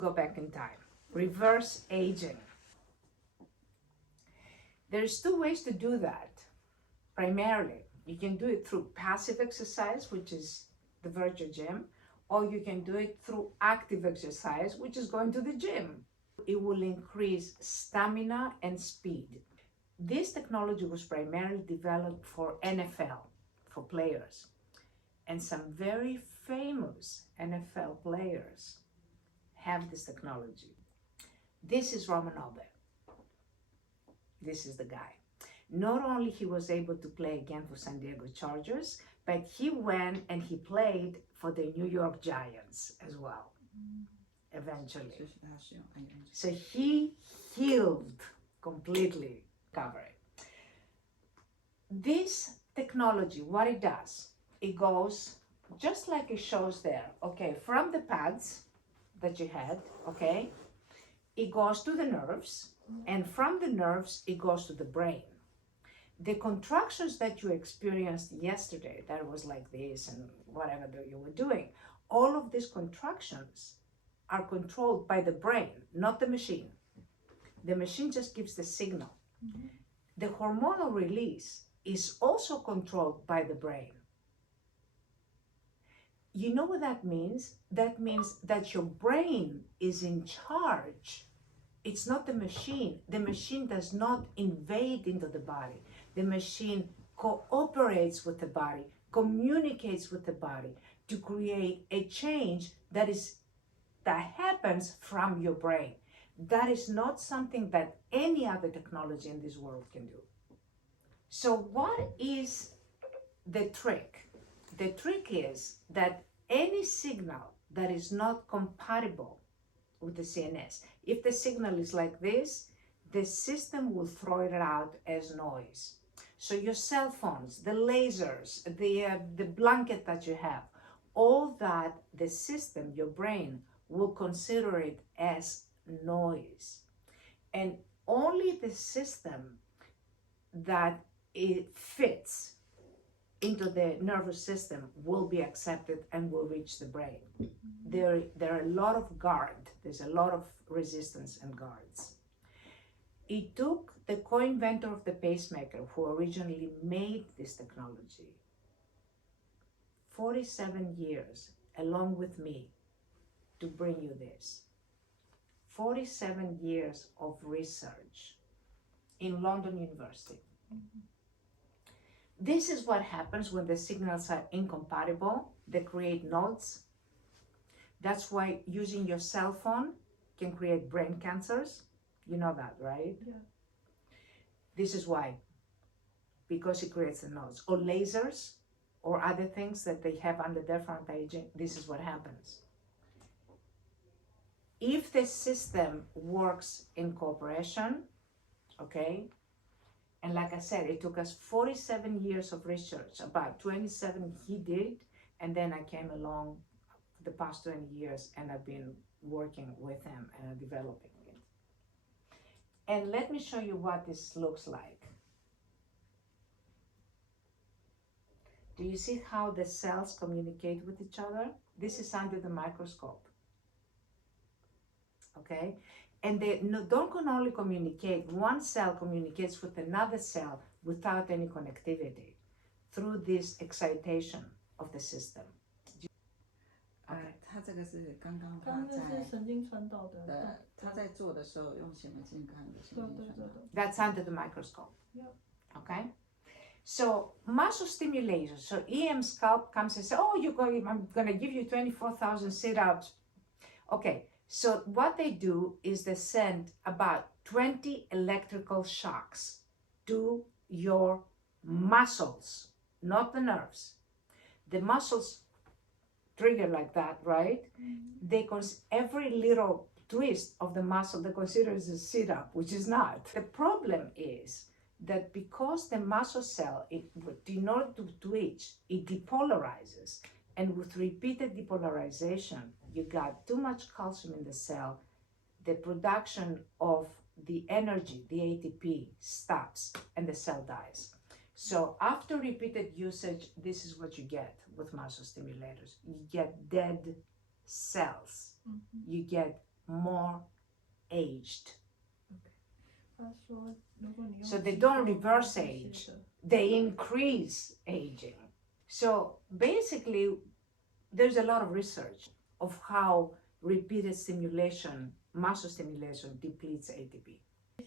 Go back in time. Reverse aging. There's two ways to do that. Primarily, you can do it through passive exercise, which is the virtual gym, or you can do it through active exercise, which is going to the gym. It will increase stamina and speed. This technology was primarily developed for NFL, for players. And some very famous NFL players have this technology. This is Romanove. This is the guy. Not only he was able to play again for San Diego Chargers, but he went and he played for the New York Giants as well, eventually. So he healed completely, covered. This technology, what it does, it goes just like it shows there, okay, from the pads that you had, okay, it goes to the nerves, and from the nerves, it goes to the brain. The contractions that you experienced yesterday, that was like this and whatever that you were doing, all of these contractions are controlled by the brain, not the machine. The machine just gives the signal. Mm-hmm. The hormonal release is also controlled by the brain. You know what that means? That means that your brain is in charge. It's not the machine. The machine does not invade into the body. The machine cooperates with the body, communicates with the body to create a change that happens from your brain. That is not something that any other technology in this world can do. So what is the trick? The trick is that any signal that is not compatible with the CNS, if the signal is like this, the system will throw it out as noise. So your cell phones, the lasers, the blanket that you have, all that, the system, your brain, will consider it as noise. And only the system that it fits into the nervous system will be accepted and will reach the brain. There are a lot of there's a lot of resistance and guards. It took the co-inventor of the pacemaker, who originally made this technology, 47 years, along with me, to bring you this. 47 years of research in London University. Mm-hmm. This is what happens when the signals are incompatible. They create nodes. That's why using your cell phone can create brain cancers. You know that, right? Yeah. This is why. Because it creates the nodes. Or lasers, or other things that they have under their front aging. This is what happens. If the system works in cooperation, okay, and like I said, it took us 47 years of research, about 27 he did, and then I came along the past 20 years and I've been working with him and developing it. And let me show you what this looks like. Do you see how the cells communicate with each other? This is under the microscope. Okay? And they don't only communicate, one cell communicates with another cell without any connectivity through this excitation of the system. 他这个是刚刚他在神经传导的，他在做的时候用显微镜看的神经传导。That's under the microscope. Yep. Okay. So muscle stimulators. So EM Scalp comes and says, "Oh, I'm gonna give you 24,000 sit-ups." Okay. So what they do is they send about 20 electrical shocks to your muscles, not the nerves. The muscles trigger like that, right? Mm-hmm. Every little twist of the muscle they consider as a sit-up, which is not. The problem is that because the muscle cell, in order to twitch, it depolarizes. And with repeated depolarization, you got too much calcium in the cell, the production of the energy, the ATP, stops and the cell dies. So after repeated usage, this is what you get with muscle stimulators. You get dead cells. Mm-hmm. You get more aged. 他说，如果你用 So they 激 don't 素 reverse 这些 age. 的 They increase aging. So basically, there's a lot of research of how repeated stimulation, muscle stimulation, depletes ATP.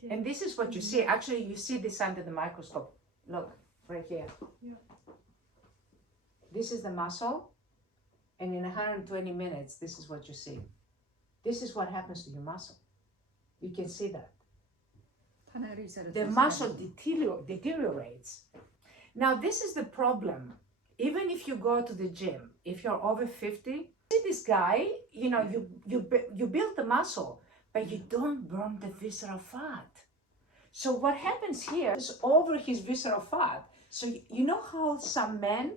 And this is what you see. Actually, you see this under the microscope. Look, right here. Yeah. This is the muscle, and in 120 minutes, this is what you see. This is what happens to your muscle. You can see that. The muscle deteriorates. Now, this is the problem. Even if you go to the gym, if you're over 50, see this guy, you know, you build the muscle, but you don't burn the visceral fat. So what happens here is over his visceral fat. So you know how some men,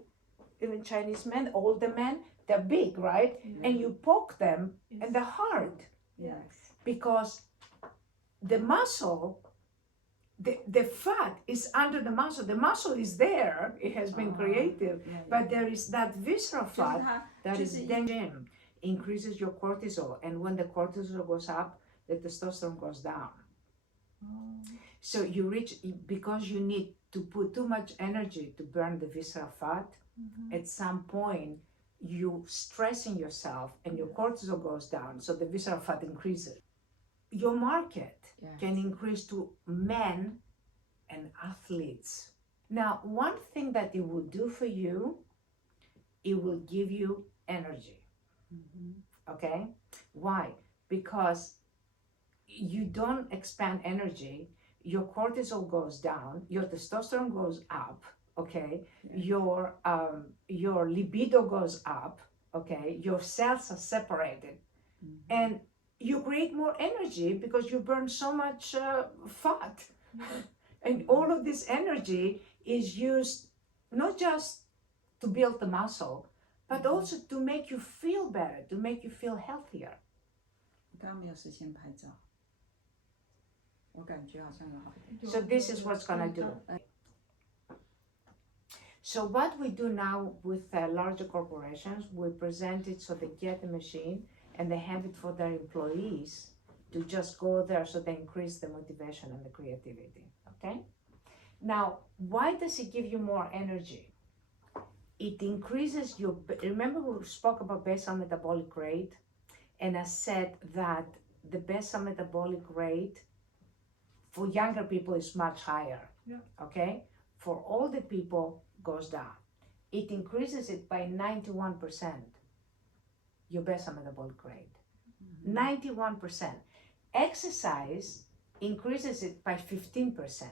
even Chinese men, older men, they're big, right? And you poke them and they're hard. Yes. Because the muscle, the fat is under the muscle. The muscle is there, it has been created, but there is that visceral fat that is then increases your cortisol. And when the cortisol goes up, the testosterone goes down. So you reach, because you need to put too much energy to burn the visceral fat, at some point you stressing yourself and your cortisol goes down, so the visceral fat increases. Your market can increase to men and athletes. Now, one thing that it will do for you, it will give you energy. Okay? Why? Because you don't expand energy, your cortisol goes down, your testosterone goes up, okay? Your libido goes up, okay? Your cells are separated. And you create more energy because you burn so much fat. And all of this energy is used not just to build the muscle, but also to make you feel better, to make you feel healthier. 刚刚没有时间拍照，我感觉好像有好一点。 So this is what's gonna do. So what we do now with larger corporations, we present it so they get the machine and they have it for their employees to just go there so they increase the motivation and the creativity, okay? Now, why does it give you more energy? It increases your, remember we spoke about basal metabolic rate? And I said that the basal metabolic rate for younger people is much higher, okay? For older people, goes down. It increases it by 91%, your basal metabolic rate. 91%. Exercise increases it by 15%.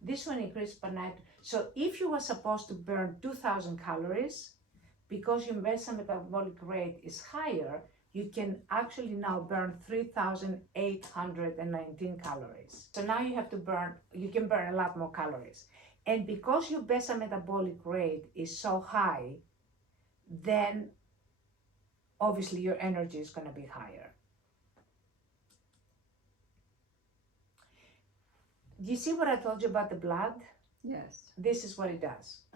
This one increased by 9. So if you were supposed to burn 2,000 calories, because your basal metabolic rate is higher, you can actually now burn 3,819 calories. So now you have to burn, you can burn a lot more calories. And because your basal metabolic rate is so high, then obviously your energy is going to be higher. Do you see what I told you about the blood? Yes. This is what it does.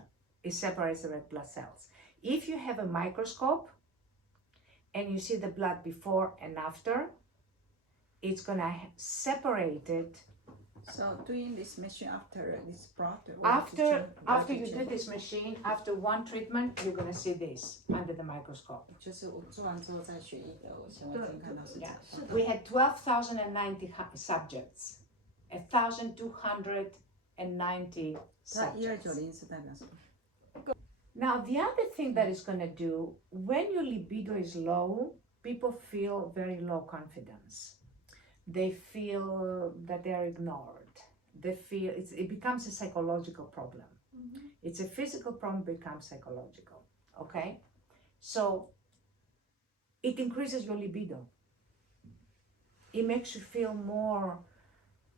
It separates the red blood cells. If you have a microscope and you see the blood before and after, it's going to separate it. So doing this machine after this blood? After you do this machine, after one treatment, you're going to see this under the microscope. 就是我做完之后再学一个，我显微镜看到是这样。 We had 12,090 subjects, 1,290 它 subjects. 1290是代表什么？ Now, the other thing that it's going to do, when your libido is low, people feel very low confidence. They feel that they are ignored. They feel it becomes a psychological problem. It's a physical problem, becomes psychological. Okay? So it increases your libido. It makes you feel more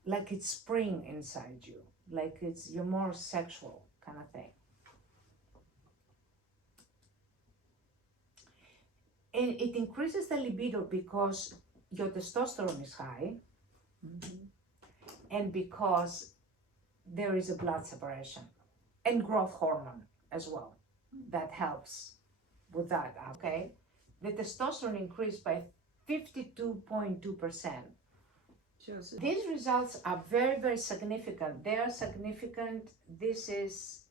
like it's spring inside you, like you're more sexual kind of thing. And it increases the libido because your testosterone is high, and because there is a blood separation and growth hormone as well that helps with that. Okay, the testosterone increased by 52.2%. 就是 These results are very, very significant. They are significant. This is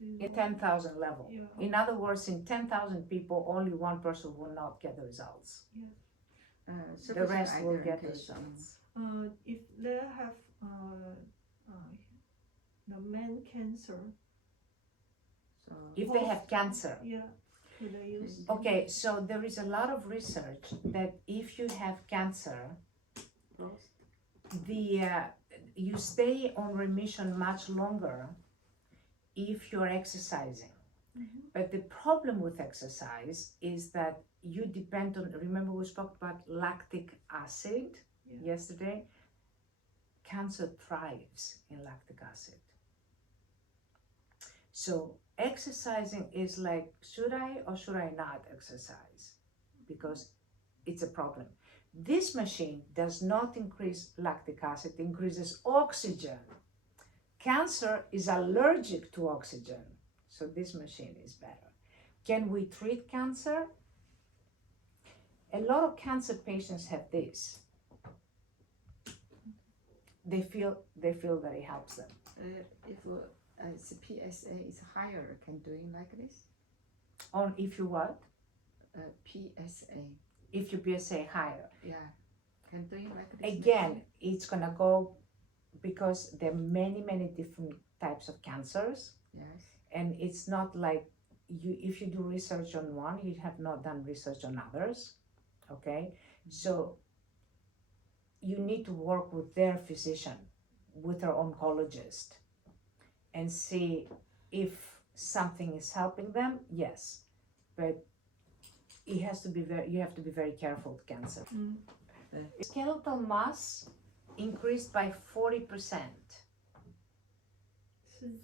in 10,000 level. Yeah. In other words, in 10,000 people, only one person will not get the results. The rest will get the results. If they have the main cancer, So If they have cancer. yeah, could they use? Okay, so there is a lot of research that if you have cancer, you stay on remission much longer if you're exercising. But the problem with exercise is that you depend on, remember we spoke about lactic acid yesterday? Cancer thrives in lactic acid. So exercising is like, should I or should I not exercise? Because it's a problem. This machine does not increase lactic acid, it increases oxygen. Cancer is allergic to oxygen, so this machine is better. Can we treat cancer? A lot of cancer patients have this. They feel that it helps them. if PSA is higher, can doing like this? On if you what? PSA. If your PSA higher. Yeah, can doing like this. Again, it's gonna go because there are many, many different types of cancers. Yes. And it's not like if you do research on one, you have not done research on others. Okay? So you need to work with their physician, with their oncologist, and see if something is helping them. Yes, but it has to be you have to be very careful with cancer. Skeletal mass increased by 40%.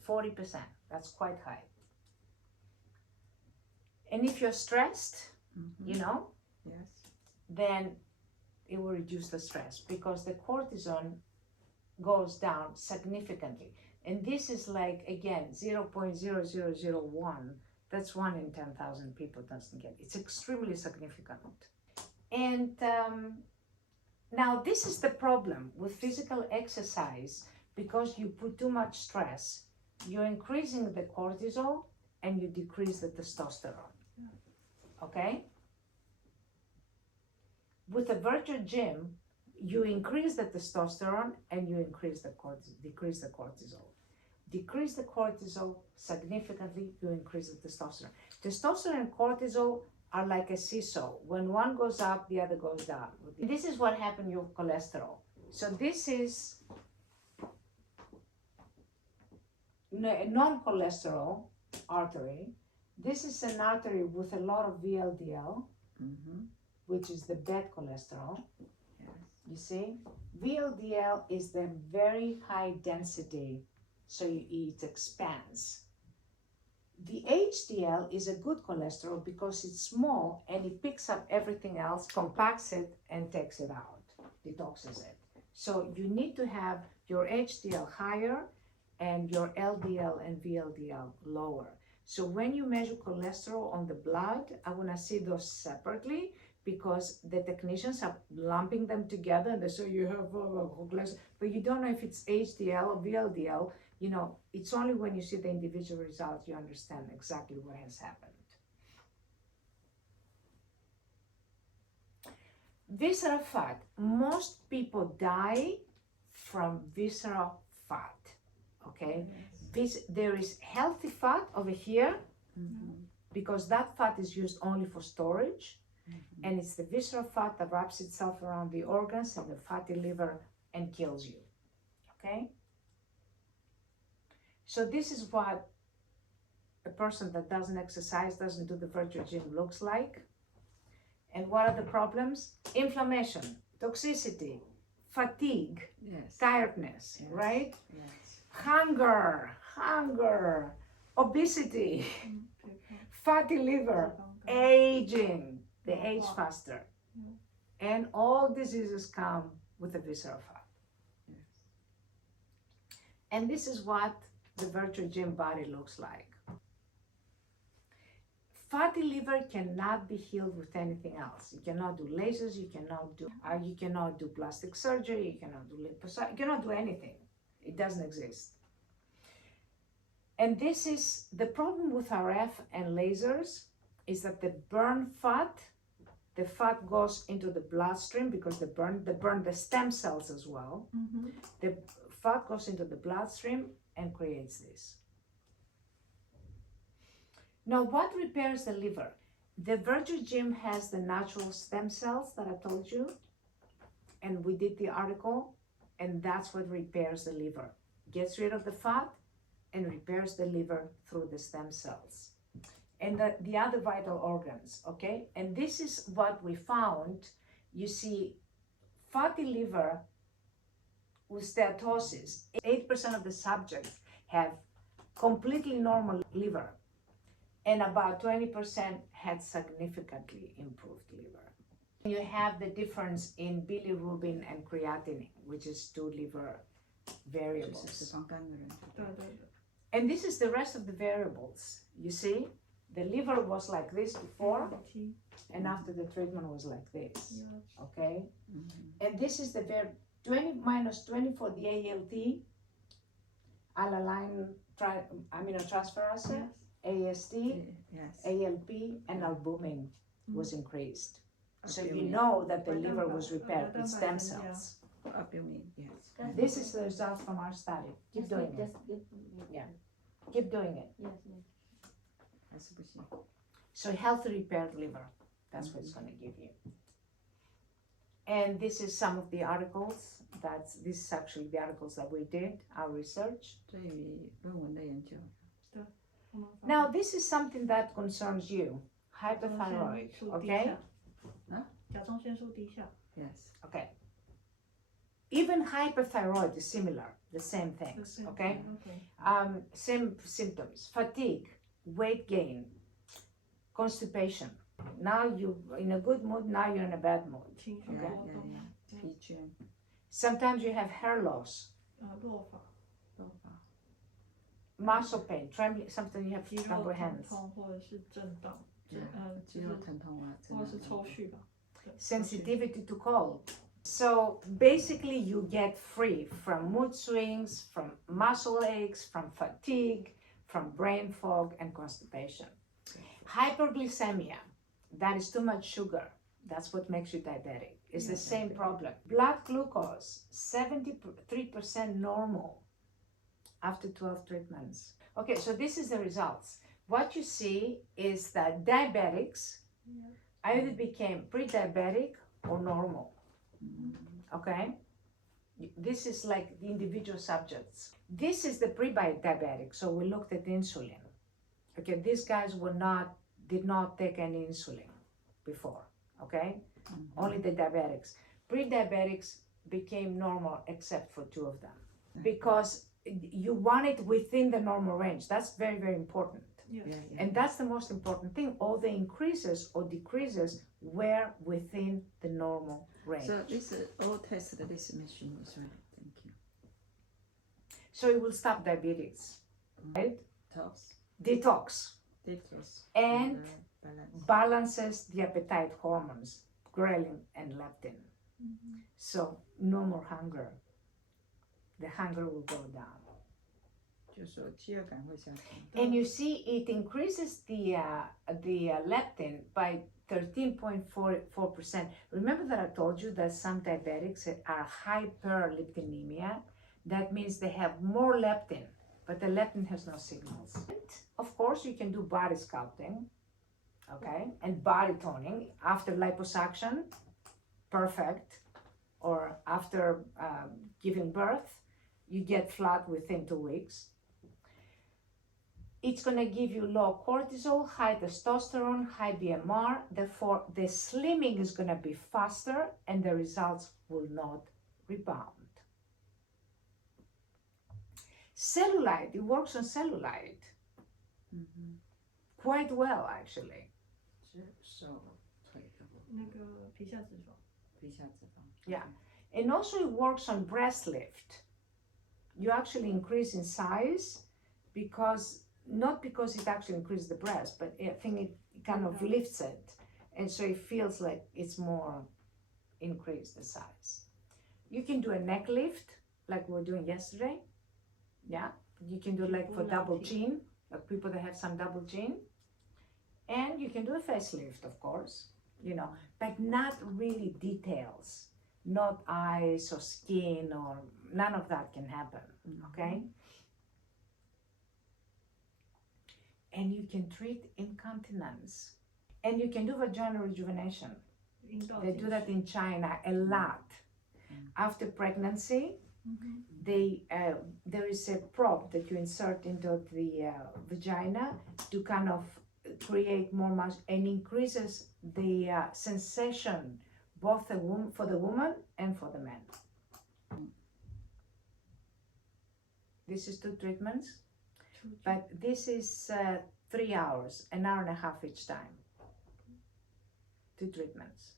40%, that's quite high. And if you're stressed, you know, yes, then it will reduce the stress because the cortisol goes down significantly. And this is like, again, 0.0001. That's 1 in 10,000 people doesn't get it. It's extremely significant. And now this is the problem with physical exercise. Because you put too much stress, you're increasing the cortisol and you decrease the testosterone. Okay? With a virtual gym, you increase the testosterone and you decrease the cortisol. Decrease the cortisol significantly, you increase the testosterone. Testosterone and cortisol are like a seesaw. When one goes up, the other goes down. This is what happened to your cholesterol. So this is a non-cholesterol artery. This is an artery with a lot of VLDL, which is the bad cholesterol. yes, You see, VLDL is the very high density, so it expands. The HDL is a good cholesterol because it's small and it picks up everything else, compacts it, and takes it out, detoxes it. So you need to have your HDL higher and your LDL and VLDL lower. So when you measure cholesterol on the blood, I want to see those separately because the technicians are lumping them together and they say you have cholesterol, but you don't know if it's HDL or VLDL. You know, it's only when you see the individual results you understand exactly what has happened. Visceral fat. Most people die from visceral fat. Okay, there is healthy fat over here because that fat is used only for storage, and it's the visceral fat that wraps itself around the organs and the fatty liver and kills you. Okay, so this is what a person that doesn't exercise, doesn't do the virtual gym looks like. And what are the problems? Inflammation, toxicity, fatigue, yes, tiredness, yes, right? yes, Hunger, obesity, fatty liver, aging, they age faster. And all diseases come with the visceral fat. yes. And this is what the virtual gym body looks like. fatty liver cannot be healed with anything else. You cannot do lasers, you cannot do plastic surgery, you cannot do liposuction, you cannot do anything. It doesn't exist. And this is the problem with RF and lasers, is that they burn fat. The fat goes into the bloodstream because they burn the stem cells as well. Mm-hmm. The fat goes into the bloodstream and creates this. Now, what repairs the liver? The Virtue Gym has the natural stem cells that I told you, and we did the article, and that's what repairs the liver. Gets rid of the fat and repairs the liver through the stem cells. And the other vital organs, okay? And this is what we found. You see, fatty liver with steatosis, 8% of the subjects have completely normal liver, and about 20% had significantly improved liver. You have the difference in bilirubin and creatinine, which is two liver variables. And this is the rest of the variables. You see, the liver was like this before, and after the treatment was like this, okay? And this is the 20 minus 20 for the ALT, alanine aminotransferase, AST, ALP, and albumin was increased. So you know that the liver was repaired with stem cells. Albumin, yes. This is the results from our study. Keep doing it. Yeah, keep doing it. So healthy repaired liver, that's what it's going to give you. And this is some of the articles. This is actually the articles that we did, our research. Now this is something that concerns you, hyperthyroid, okay? Yes. Okay. Even hyperthyroid is similar, the same things, okay? Same symptoms: fatigue, weight gain, constipation. Now you're in a good mood, now you're in a bad mood. Okay? Sometimes you have hair loss, muscle pain, trembling, sometimes you have trembling hands, sensitivity to cold. So basically you get free from mood swings, from muscle aches, from fatigue, from brain fog and constipation. Hyperglycemia, that is too much sugar. That's what makes you diabetic. It's the same problem. Blood glucose, 73% normal after 12 treatments. Okay, so this is the results. What you see is that diabetics either became pre-diabetic or normal. Okay? This is like the individual subjects. This is the pre-diabetic, so we looked at insulin. Okay, these guys did not take any insulin before, okay? Only the diabetics. Pre-diabetics became normal except for 2 of them, because you want it within the normal range. That's very, very important. And that's the most important thing. All the increases or decreases were within the normal range. So this all tested this machine was right. Thank you. So it will stop diabetes, right? Detox. And balances the appetite hormones, ghrelin and leptin. So no more hunger. The hunger will go down. And you see, it increases the leptin by 13.44%. Remember that I told you that some diabetics are hyperleptinemia. That means they have more leptin, but the leptin has no signals. Of course, you can do body sculpting, okay, and body toning after liposuction, perfect, or after giving birth, you get flat within 2 weeks. It's going to give you low cortisol, high testosterone, high BMR. Therefore, the slimming is going to be faster and the results will not rebound. Cellulite, it works on cellulite quite well, actually. Yeah, and also it works on breast lift. You actually increase in size because, not because it actually increases the breast, but I think kind of lifts it, and so it feels like it's more increased the size. You can do a neck lift like we were doing yesterday. Yeah, you can do like for double chin, like people that have some double chin. And you can do a facelift, of course, you know, but not really details, not eyes or skin, or none of that can happen, okay? And you can treat incontinence, and you can do vaginal rejuvenation. They do that in China a lot. After pregnancy, there is a probe that you insert into the vagina to kind of create more muscle and increases the sensation both for the woman and for the man. This is 2 treatments, but this is 3 hours, an hour and a half each time. 2 treatments.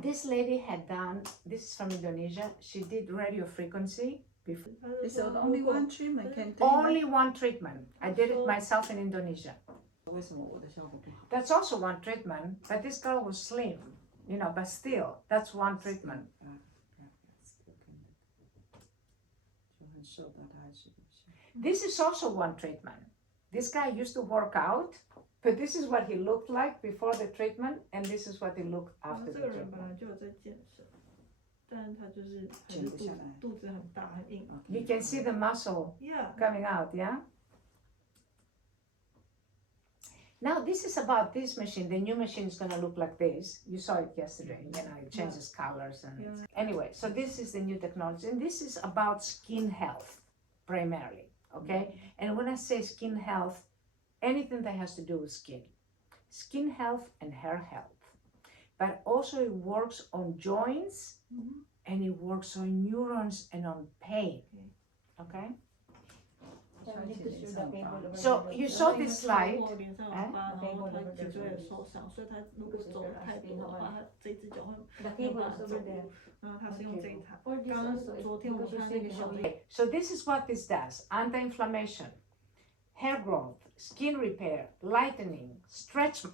This lady had done, this is from Indonesia, she did radio frequency before. Is there only one treatment can do Only 1 treatment. I did it myself in Indonesia. 为什么我的效果不好？ That's also 1 treatment, but this girl was slim, you know, but still, that's 1 treatment. 就很瘦的他还是不行。 This is also 1 treatment. This guy used to work out, but this is what he looked like before the treatment, and this is what he looked 然后 after 这 the 个人本 treatment. 来就有在健身，但是他就是还是肚子很大很硬。 You can see the muscle Yeah. coming out, yeah? Now this is about this machine. The new machine is going to look like this. You saw it yesterday, you know, it changes colors. And anyway, so this is the new technology, and this is about skin health primarily, okay? And when I say skin health, anything that has to do with skin health and hair health. But also it works on joints, and it works on neurons and on pain, okay? So you saw this slide. 脸上有疤，然后他脊椎也受伤，所以他如果走的太多的话，他这只脚会没有办法走路。然后他是用这一台。刚刚昨天我看那个小弟。 So this is what this does: anti-inflammation, hair growth, skin repair, lightening, stretch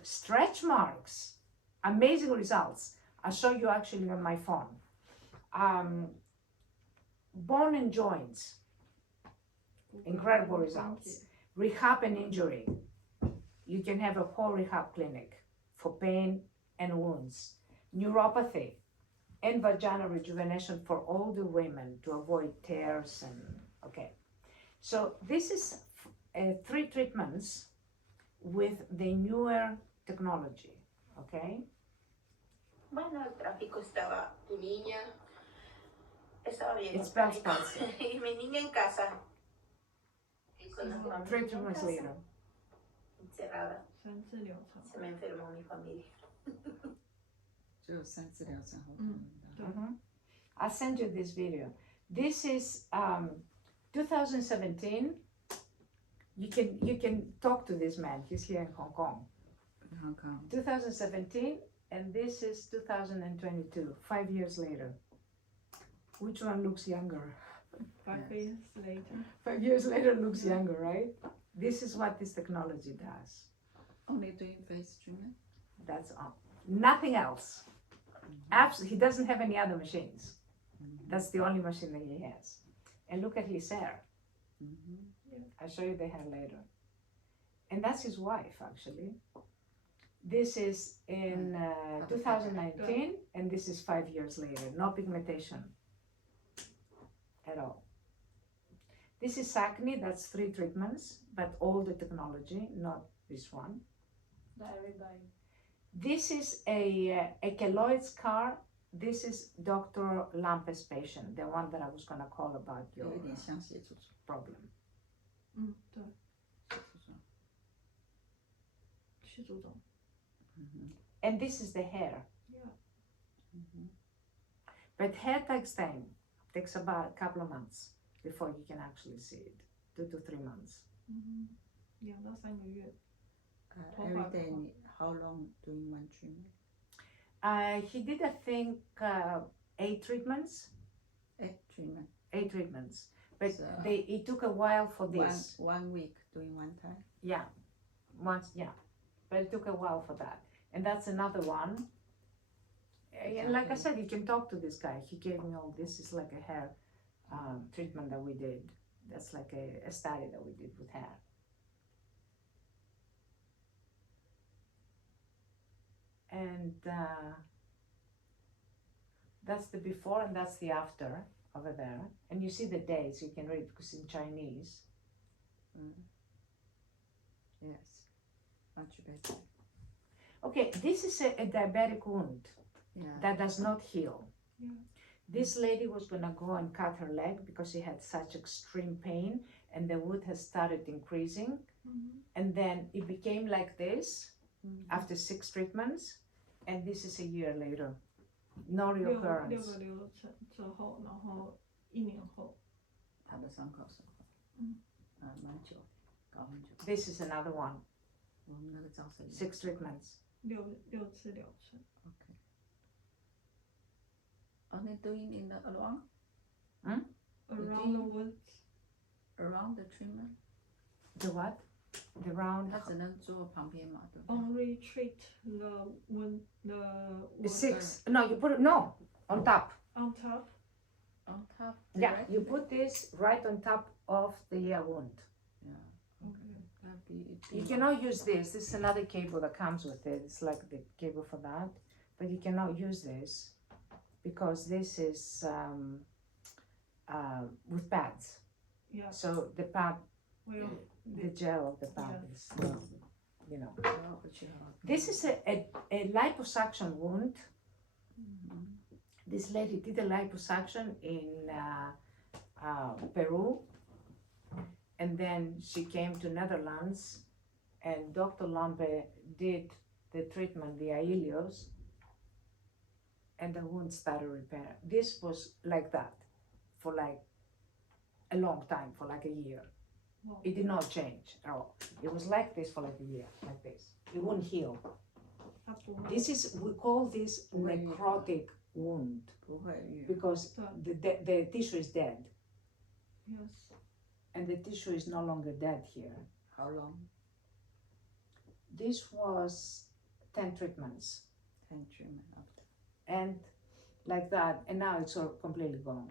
marks, amazing results. I'll show you actually on my phone. Bone and joints, incredible results. Rehab and injury. You can have a whole rehab clinic for pain and wounds. Neuropathy and vaginal rejuvenation for older women to avoid tears and okay. So this is 3 treatments with the newer technology, okay? Bueno, el tráfico estaba, tu niña estaba bien. It's Bell's palsy. Y mi niña en casa. Y con la familia 3 en treatments casa, later. encerrada. 3次流程。 Se me enfermó mi familia. 只有3治疗之后才能到。 I'll send you this video. This is 2017. You can talk to this man. He's here in Hong Kong. Hong Kong. 2017, and this is 2022. 5 years later. Which one looks younger? 5 years later. 5 years later looks younger, right? This is what this technology does. Only doing face treatment. That's all. Nothing else. He doesn't have any other machines. That's the only machine that he has. And look at his hair. I'll show you the hair later. And that's his wife, actually. This is in 2019, and this is 5 years later. No pigmentation at all. This is acne, that's 3 treatments, but all the technology, not this one. This is a keloid scar. This is Dr. Lamp's patient, the one that I was going to call about your 有一点像血出肿。 problem. 对，血出肿。去足肿。 And this is the hair. Yeah. But hair takes time. Takes about a couple of months before you can actually see it. 2 to 3 months. 2到3个月。 Every day, how long doing one treatment? He did, I think, 8 treatments. 8 treatment. 8 treatments. But So, it took a while for this. One week doing one time. Yeah. once, yeah. But it took a while for that. And that's another one. And like I said, you can talk to this guy. He gave me all this. Is like a hair treatment that we did. That's like a study that we did with hair. And that's the before and that's the after over there. And you see the dates, you can read because in Chinese. Yes, much better. Okay, this is a diabetic wound that does not heal. Yeah. This lady was gonna go and cut her leg because she had such extreme pain and the wound has started increasing. And then it became like this after 6 treatments, and this is a year later. No 6个 reoccurrence. 流程之后，然后1年后，他的伤口是蛮久，搞很久。 This is another one. 我们那个照射6 treatments. 6次疗程。 Okay. Only doing in the around Around the woods. around the treatment. The what? The round. 他只能做旁边嘛，对不对？ Only treat the wound. The 6. No, you put it, no, on top. on top. On top. Yeah, direct? you put this right on top of the wound. Yeah. Okay. That'd be. You cannot use this. This is another cable that comes with it. It's like the cable for that. But you cannot use this because this is with pads. Yeah. So the pad, Well, the gel of the pad is, you know. 要回去了。 This is a liposuction wound. This lady did a liposuction in Peru, and then she came to Netherlands, and Dr. Lampe did the treatment via ileos, and the wound started repair. This was like that for like a long time, for like a year. Wow. It did not change at all. It was like this for like a year, like this. It wouldn't heal. 它不会。 This is, we call this necrotic wound 不会愈。 because the tissue is dead, Yes. and the tissue is no longer dead here. How long? This was 10 treatments, 10 treatment after. and like that, and now it's all completely gone.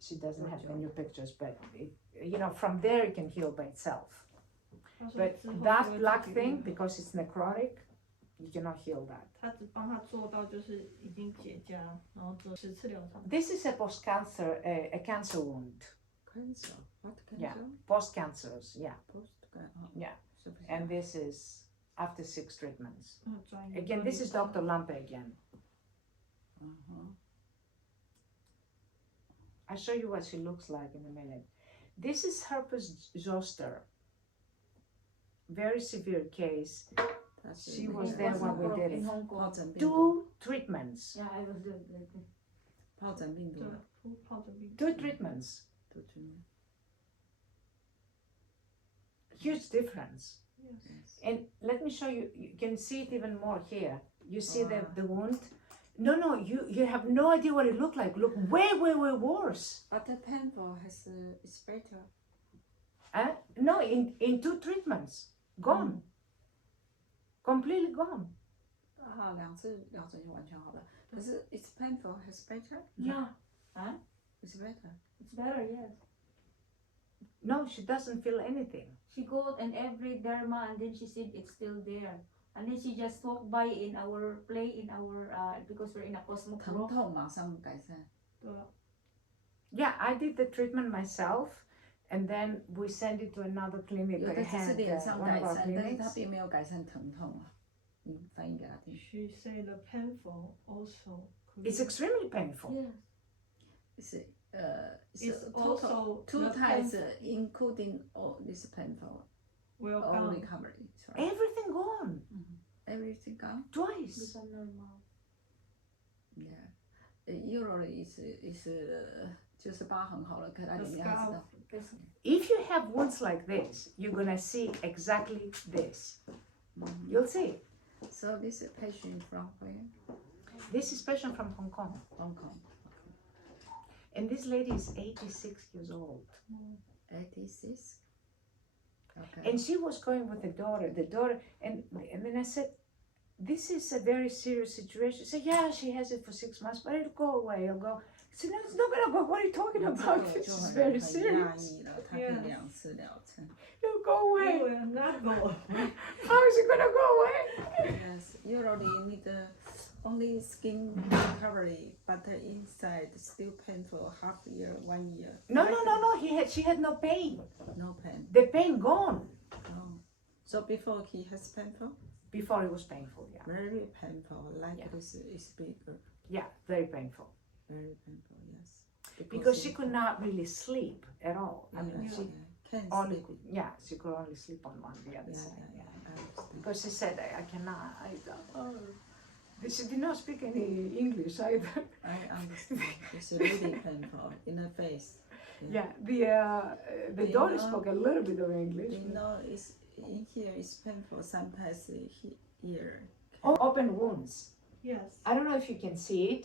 She doesn't have the new pictures, but it, you know, from there it can heal by itself. 他说 But 之后 that 不会 black 自己 thing, 愈合 because it's necrotic, you cannot heal that. 他只帮他做到就是已经结痂，然后做10次疗程。 This is a post-cancer, a cancer wound. Cancer? What cancer? Yeah. Post-cancers, yeah. Post cancer. Yeah. 是不是？ And this is after 6 treatments. 专业。 Again, this is Dr. Lampe again. I'll show you what she looks like in a minute. This is herpes zoster. Very severe case. 他是 She 那 was 个 there when we did in it. Hong Kong. 疱疹病毒， 2 treatments. Yeah, I was doing like that. 疱疹病毒对，疱疹病。 2 treatments. 都treatment. Huge difference. Yes. And let me show you, you can see it even more here. You see the wound? No, you have no idea what it looked like. Look way worse. But the painful has is better. No, in 2 treatments. Gone. Completely gone. 2次疗程就完全好了。可是 it's painful has better. Yeah. Huh? It's better. It's better, yes. No, she doesn't feel anything. She go and every derma and then she said it's still there. And then she just walked by in our because we're in a 疼 cosmocroft. 痛马上改善。对啊， Yeah, I did the treatment myself, and then we sent it to another clinic. 有 I 的只是 had 脸上 one 改 of our 善，但是它 clinics. 并没有改善疼痛啊。你翻译给他听。 She said the painful also. could- It's extremely painful. Yes. It's It's total also 2 the times painful including all this painful will all come. recovery. Right? Everything gone. Everything gone. Twice. Become normal. Yeah. Usually is 就是疤痕好了，可它 The 里面还知道。 Because If you have wounds like this, you're gonna see exactly this. You'll see. So this patient from where? This is patient from Hong Kong, Hong Kong. and this lady is 86 years old. 86. Okay. And she was going with the daughter, and then I said, this is a very serious situation. She said, yeah, she has it for 6 months, but it'll go away. It'll go. I said, no, it's not gonna go. What are you talking about? This is very serious. It'll go away. It will not go away. How is it gonna go away? Yes, usually need only skin recovery, but the inside still painful. Half year, 1 year. No. She had no pain. No pain. The pain gone. Oh. So before he has painful? Before it was painful, yeah. Very painful. Like Yeah. this is bigger. Yeah, very painful. Very painful. Yes. Because she could not really sleep at all. I mean, Yeah, she can't only sleep. could, yeah, she could only sleep on the other side. Yeah. I understand. Because she said, I cannot. She did not speak any English either. I understand. It's really painful in the face. Yeah, the You daughter know- spoke a little bit of English. You know, it's in here. It's painful. Sometimes here. Oh, open wounds. Yes. I don't know if you can see it.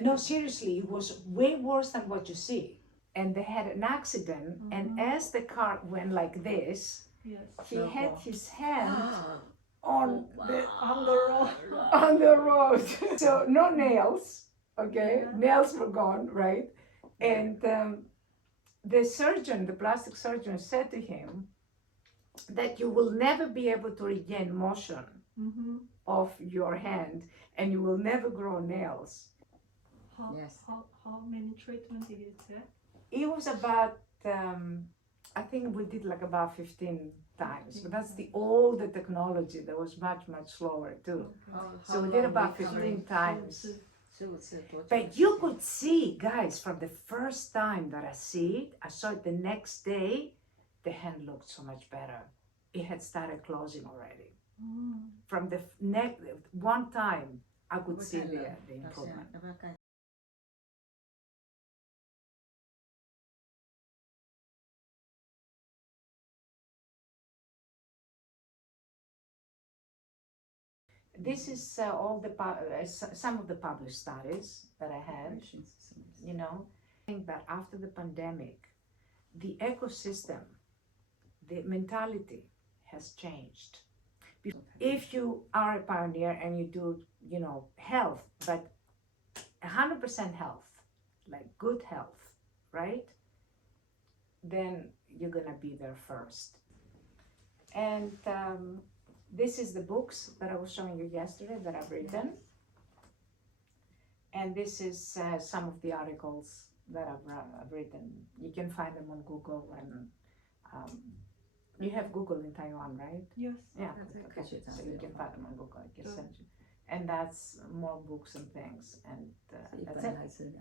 No, seriously, it was way worse than what you see. And they had an accident, and as the car went like this, Yes. he had his hand Ah, on the On the road. road. So no nails, okay? Yeah. Nails were gone, right? And the surgeon, the plastic surgeon, said to him that you will never be able to regain motion Mm-hmm. of your hand, and you will never grow nails. Yes. How many treatments did you take? It was about, I think we did like about 15 times, but that's the older technology that was much, much slower too. So we did about 15 times. But you could see, guys, from the first time that I saw it the next day, the hand looked so much better. It had started closing already. From the one time, I could see the improvement. This is all the some of the published studies that I had. You know, I think that after the pandemic, the ecosystem, the mentality has changed. If you are a pioneer and you do, you know, health, but 100% health, like good health, right? Then you're gonna be there first. And this is the books that I was showing you yesterday that I've written. And this is some of the articles that I've written. You can find them on Google, and you have Google in Taiwan, right? Yes. Yeah, Okay. so you can find them on Google. I can send you. And that's more books and things, and that's it.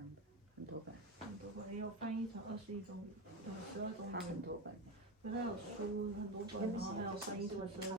很多本，很多本也有翻译成21种，12种语言。它很多本。所以它有书很多本，然后还有翻译成12